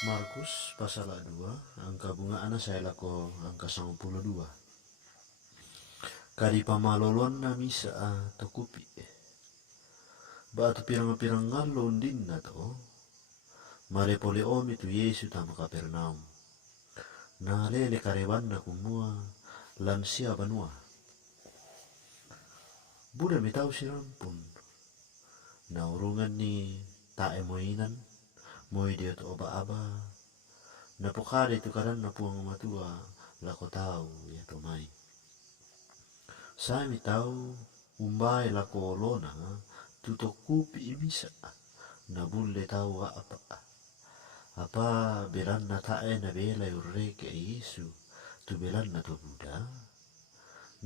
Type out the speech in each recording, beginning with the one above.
Markus pasal 2 angka bunga ana saya lako angka 92. Kadi pamalolon na misa tokupi. Batu pirang-pirang ngalo undin na to. Mare pole omi tu Yesu tama Kapernaum. Na lele karewan na kumua lansia banua. Buda mitau sirampun. Na urungan ni tae moinan. Moi dia tu oba-aba. Na pokade tu karan na puang matua lako tau ya to mai. Sami tau umbai lako lona tuto kupi imisa na bulle tau apa belan na tae na bela yurre ke Yesu tu belan na to Buddha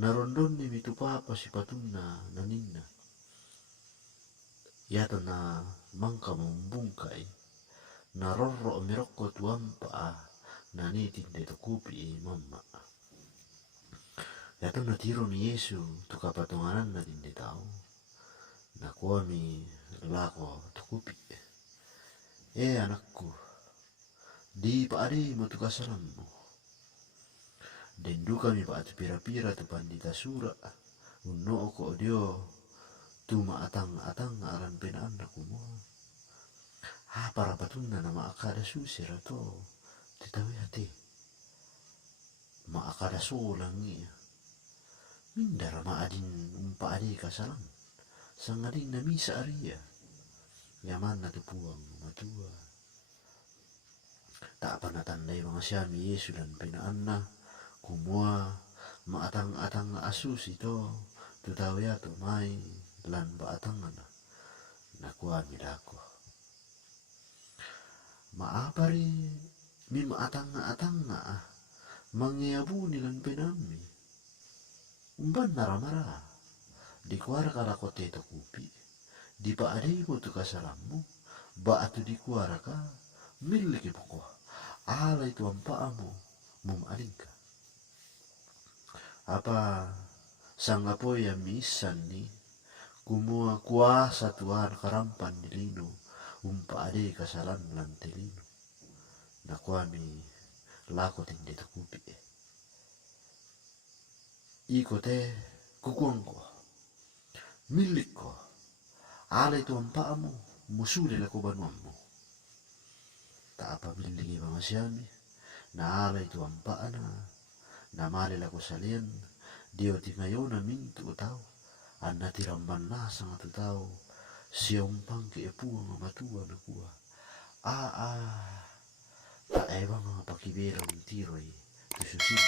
na rondon ni mitu papa si patunna na ninna ya to na mangka mumbungkai na rorro mirokko tuampa na ni tinde to kupi mamma ya to na tiro mi Yesu tu kapatonganan na tinde tau na kuami lako to kupi anakku di paade mo tu kasalammu den duka mi pa tu pira-pira tu pandita sura unno ko dio tu atang aran penaan na kumo para patunna na maakada susira to titawi hati maakada solang iya mindara maadin umpaade kasalam sangading na misa aria yaman na tu puang matua tak apa natandai mga siyami Yesu dan pinaan na kumua maatang-atang asus ito tutawya to mai lan baatangan na kuami dako maapari mi maatang-atang mangiabu nilan penami umban naramara di kuara kala kote to kupi di paadai mo tu kasalamu ba atu di kuara ka miliki poko ala itu ampaamu mumadingka apa sangapo ya misan ni kumua kuasa Tuhan karampan ni lino umpaade kasalan lantelino na kuami lako tinde to kupi iko te kukuangko milikko ala itu ampaamu musuli lako banuammu tak apa biligi mga siyami na ala itu ampaana na mali lako salian dio ti ngayon na mintu tau anna tiramban na sang tu tau siyompang ke epuang matua na kuwa ta eba mga pakibera un tiroi tu susin